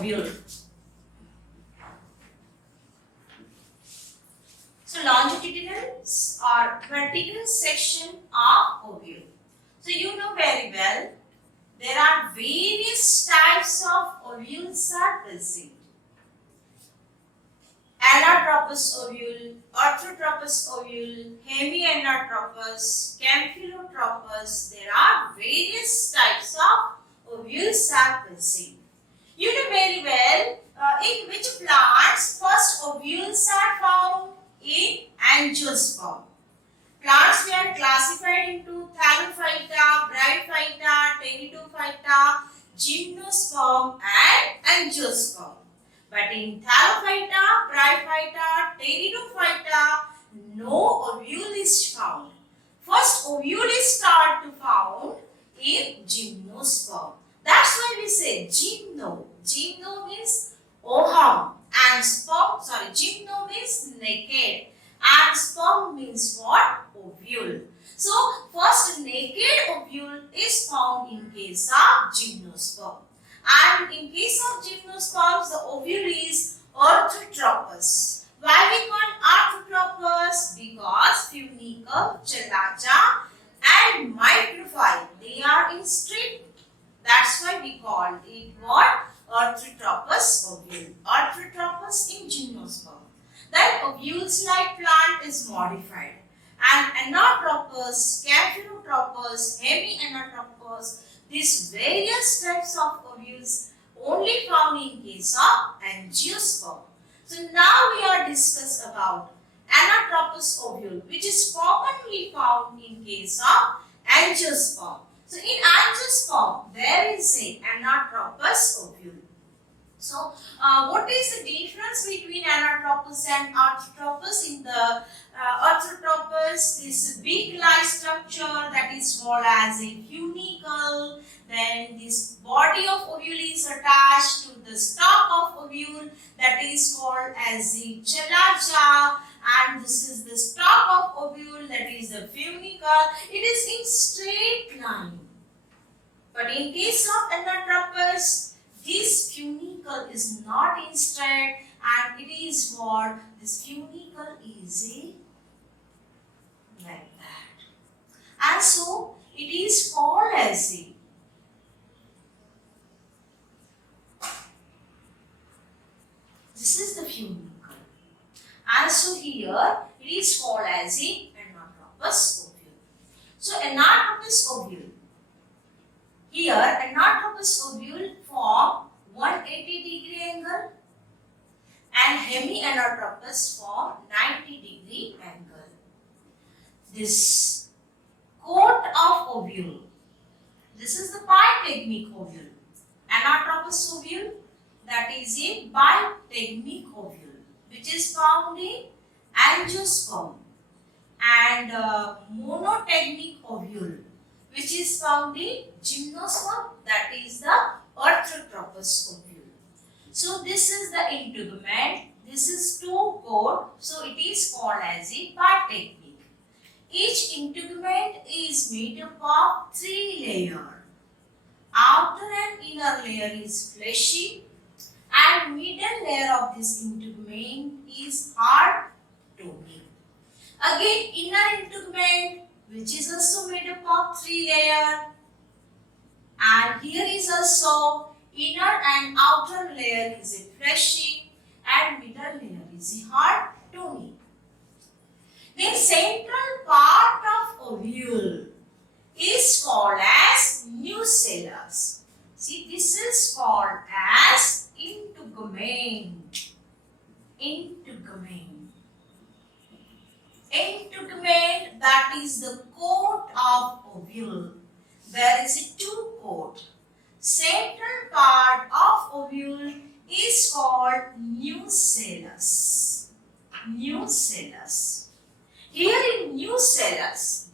ovule. So longitudinal or vertical section of ovule. So you know very well there are various types of ovules are present. Anatropous ovule, orthotropous ovule, hemianatropous, camphilotropous. There are various types of ovules are present. You know very well in which plants first ovules are found in angiosperm. Plants were classified into Thallophyta, Bryophyta, Pteridophyta, Gymnosperm and Angiosperm. But in Thallophyta, Bryophyta, Pteridophyta, no ovule is found. First ovule is start to found in Gymnosperm. That's why we say gymno. Gymno means oham and sperm. Gymno means naked and sperm means what? Ovule. So first naked ovule is found in case of Gymnosperm. And in case of Gymnosperms, the ovule is orthotropous. Why we call orthotropous? Because funicle, chalaza and microphyll, they are in strip. That's why we call it what? Orthotropous ovule. Orthotropous in Gymnosperm. Then ovules like plant is modified. And anatropous, camphilotropous, hemianatropous, these various types of ovules only found in case of angiosperm. So now we are discuss about anatropous ovule, which is commonly found in case of angiosperm. So in angiosperm there is a anatropous ovule. So what is the difference between anatropous and orthotropous? In the orthotropous, this big light structure that is called as a funicle. Then this body of ovule is attached to the stalk of ovule that is called as the chalaza. And this is the stalk of ovule that is the funicle. It is in straight line. But in case of anatropous, this funicle is not in straight and it is what? This funicle is like that. And so it is called as a this is the funicle. And so here it is called as a anatropous ovule. So anatropous ovule. Here, anatropous ovule form 180-degree angle and hemianatropous form 90-degree angle. This coat of ovule, this is the bitegmic ovule. Anatropous ovule, that is a bitegmic ovule, which is found in angiosperm, and monotegmic ovule, which is found in Gymnosperm, that is the orthotropous ovule. So this is the integument, this is two coat, so it is called as a bitegmic. Each integument is made up of three layers. Outer and inner layer is fleshy and middle layer of this integument is hard tony. Again inner integument, which is also made up of three layers, and here is also inner and outer layer is a fleshy and middle layer is a hard tony. The central part of ovule is called as nucellus. See, this is called as integument. Integument, that is the coat of ovule. There is a two coat. Central part of ovule is called nucellus. Here in nucellus,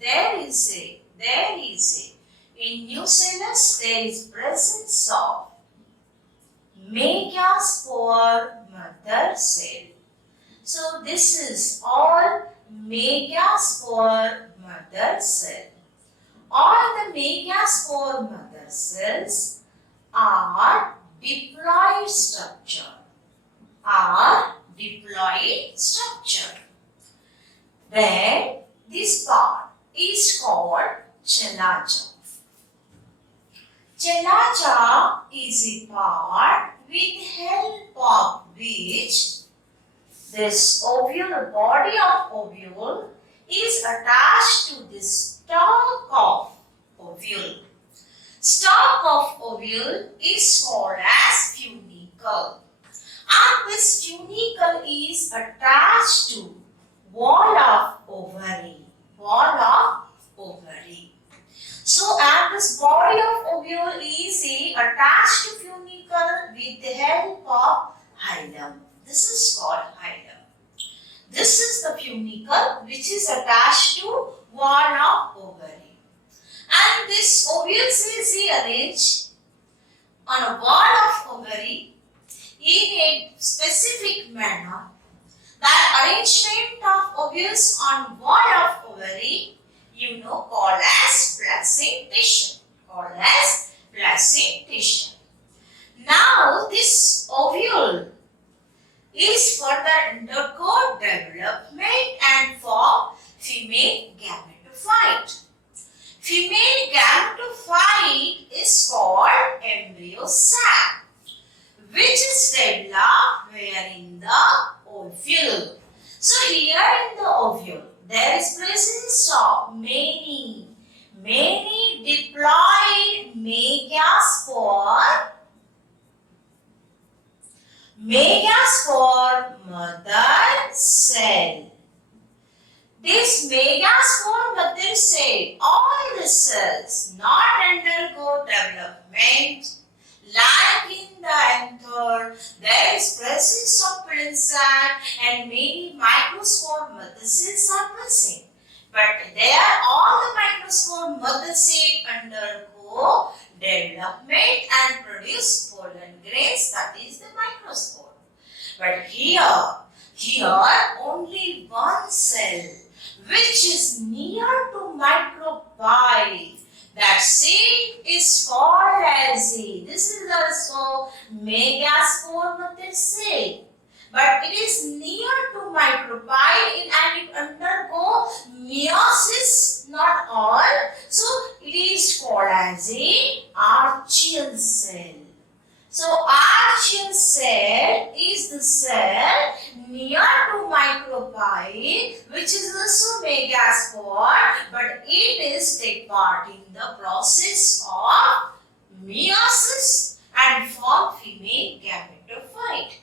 in nucellus there is presence of megaspore mother cell. So this is all megaspore mother cell. All the megaspore mother cells are diploid structure. Or diploid structure. Then this part is called chalaja. Chalaja is a part with help of which this ovule, body of ovule is attached to the stalk of ovule. Stalk of ovule is called as funicle. And this funicle is attached to wall of ovary. Wall of ovary. So, and this body of ovule is attached to funicle with the help of hilum. This is called hilum. This is the funicle which is attached to wall of ovary. And this ovule is arranged on a wall of ovary in a specific manner. That arrangement of ovules on wall of ovary called as placentation. Called as placentation. Now this ovule is further undergo development and form female gametophyte. Female gametophyte is called embryo sac, which is developed where in the ovule. So here in the ovule, there is presence of many diploid megaspore mother cell. This megaspore mother cell, all the cells not undergo development. Like in the anther, there is presence of placenta and many microspore mother cells are present. But there all the microspore mother cells undergo development and produce pollen grains, that is the microspore. But here only one cell which is near to micropyle. That cell is called as this is also megaspore mother cell. But it is near to micropyle and it undergo meiosis, not all. So it is called as a archaeal cell. So archaeal cell is the cell near to micropyle, which is also megaspore, but it is take part in the process of meiosis and form female gametophyte.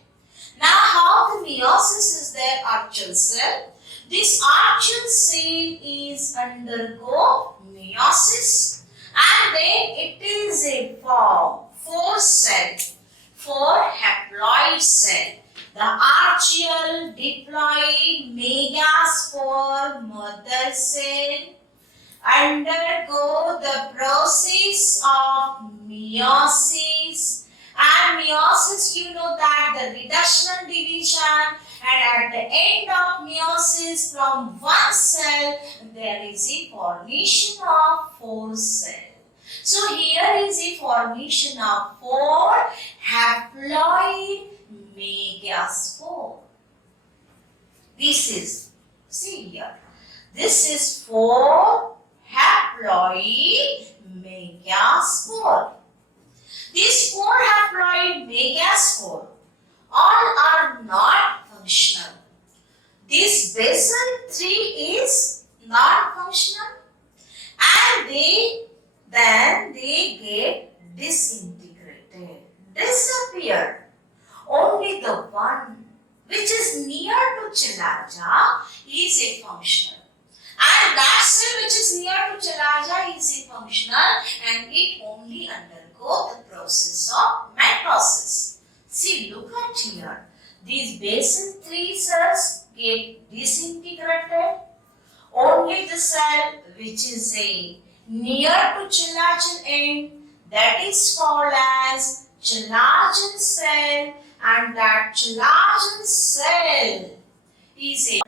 Now how the meiosis is there, archaeal cell? This archaeal cell is undergo meiosis and then it is a form 4 haploid cell. The archaeal, diploid, megaspore mother cell undergo the process of meiosis. And meiosis, you know that the reductional division, and at the end of meiosis from one cell there is a formation of 4 cells. So here is a formation of 4 haploid megaspore. This is, see here, this is 4 haploid megaspore. These 4 haploid megaspore all are not functional. This basal 3 is not functional and they get disintegrated, disappear. Only the one which is near to chalaja is a functional. And that cell which is near to chalaja is a functional and it only undergo the process of mitosis. See, look at here. These basal 3 cells get disintegrated. Only the cell which is a near to chalajan end, that is called as chalajan cell, and that chalajan cell is a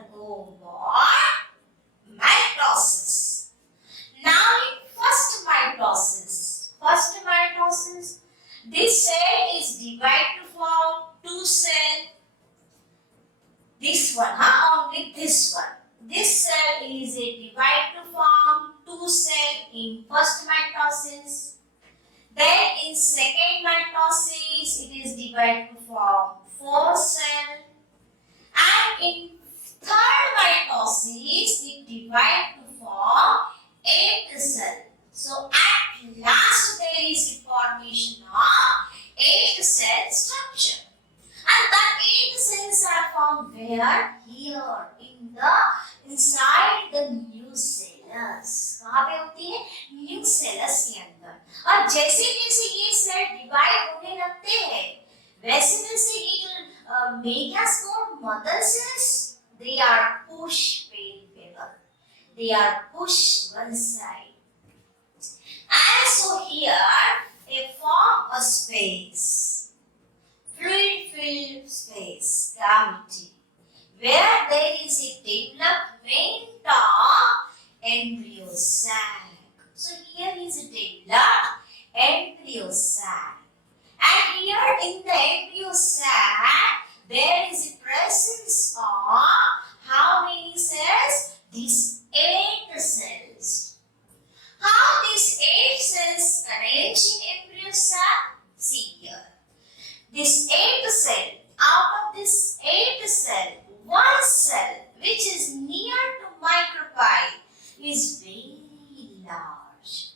mitosis. Now in first mitosis, this cell is this one, only this one. This cell is a divide to form two cell in first mitosis. Then in second mitosis, it is divided to form four cell. And in third mitosis, it divides to form 8 cell. So at last there is a formation of 8 cell structure. And that 8 cells are formed where? Here in the inside the nucellus. कहाँ पे होती है? Nucellus के अंदर. और जैसे जैसे ये सेल डिवाइड होने लगते हैं, वैसे वैसे ये जो megaspore mother cells, they are pushed they are pushed one side. And so here they form a space, fluid filled space, cavity, where there is a development of embryo sac. So here is a developed embryo sac. And here in the embryo sac, there is a presence of how many cells? These 8 cells. How these 8 cells arrange in embryo sac? See here. This 8 cell, out of this 8 cell, one cell which is near to micropyle is very large.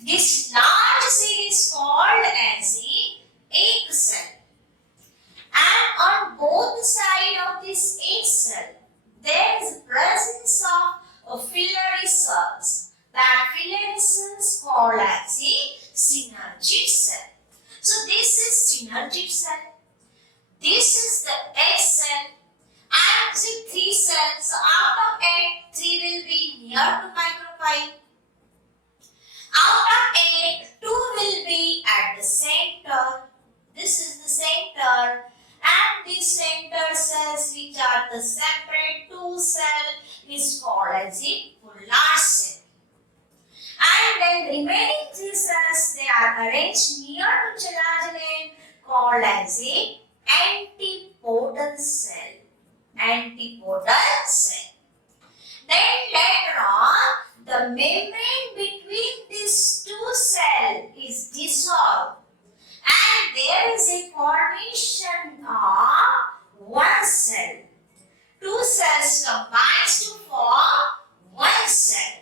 This large cell is called as the egg cell. And on both sides of this egg cell, there is presence of filiary cells. That filiary cells called as the synergid cell. So this is synergid cell. This is the egg cell. And see 3 cells. So out of egg, 3 will be near to micropyle. Out of egg, 2 will be at the center. This is the center. And these center cells, which are the separate 2 cells, is called as the polar cell. And then remaining 3 cells, they are arranged near to collagen, called as a antipodal cell. Antipodal cell. Then later on, the membrane between these 2 cells is dissolved. And there is a formation of 1 cell. 2 cells combines to form 1 cell.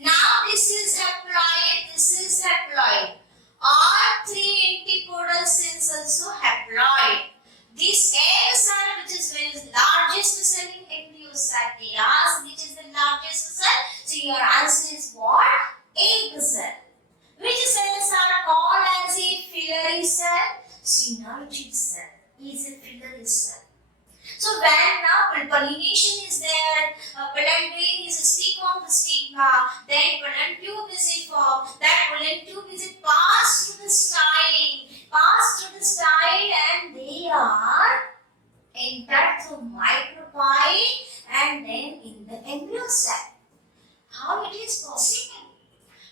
Now this is haploid, this is haploid. All 3 antipodal cells also haploid. This egg cell, which is the largest cell in embryo sac, they ask which is the largest cell. So your answer is what? Egg cell. Which cells are called as a filiary cell? Synergid cell is a filiary cell. So when now pollination is there, pollen grain is a stick on the stigma, then pollen tube is formed. That pollen tube is passed through the style, and they are entered through micropyle and then in the embryo sac. How it is possible?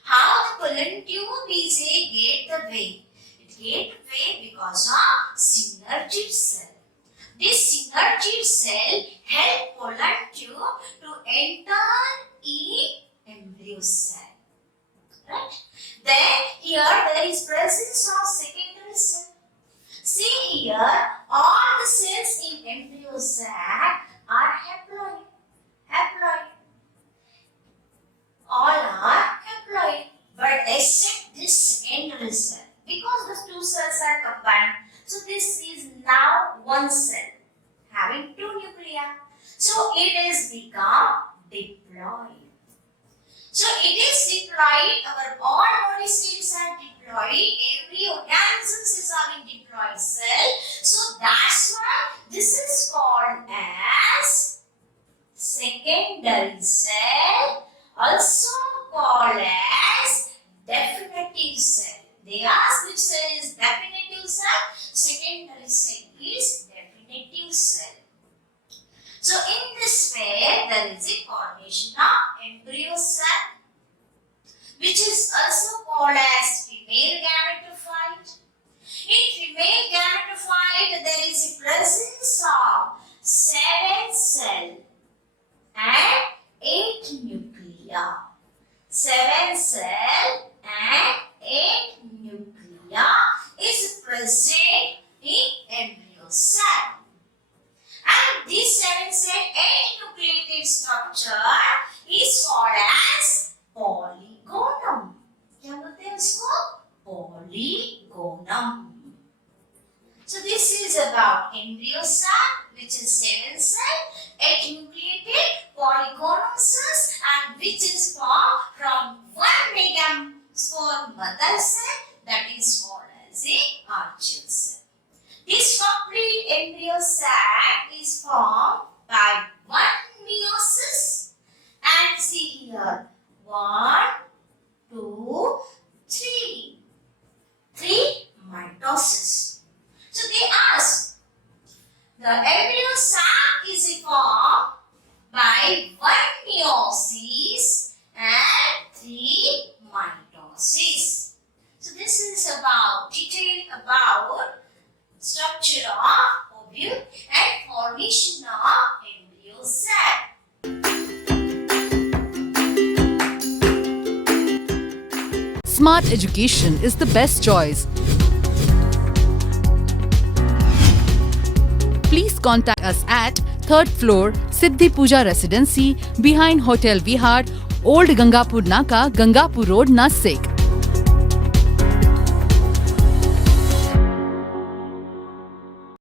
How the pollen tube is a gateway? It gateway because of synergid cell. This synergid cell help pollen tube to enter in embryo sac. Right? Then here there is presence of secondary cell. See here, all the cells in embryo sac are haploid. All are haploid, but except this secondary cell, because the 2 cells are combined. So this is now 1 cell having 2 nuclei. So it is become diploid. So it is diploid. Our all body cells are diploid. Every organism is having diploid cell. So that's why this is called as secondary cell, also called as definitive cell. They ask which cell is definitive cell. Secondary cell is definitive cell. So in this way, there is a formation of embryo sac, which is also called as female gametophyte. In female gametophyte, there is a presence of 7 structure is called as polygonum. क्या बोलते हैं उसको? Polygonum. So this is about embryo sac, which is 7 cell, 8 nucleated polygonal cells, and which is formed from 1 megasperm mother cell, that is called as a archaea cell. This complete embryo sac is formed by 1 meiosis, and see here 1, 2, 3. 3 mitosis. So they ask, the embryo sac is formed by 1 meiosis and 3 mitosis. So this is about detail about structure of ovule and formation of embryo sac. Smart education is the best choice. Please contact us at 3rd floor, Siddhi Puja Residency, behind Hotel Vihar, Old Gangapur Naka, Gangapur Road, Nasik.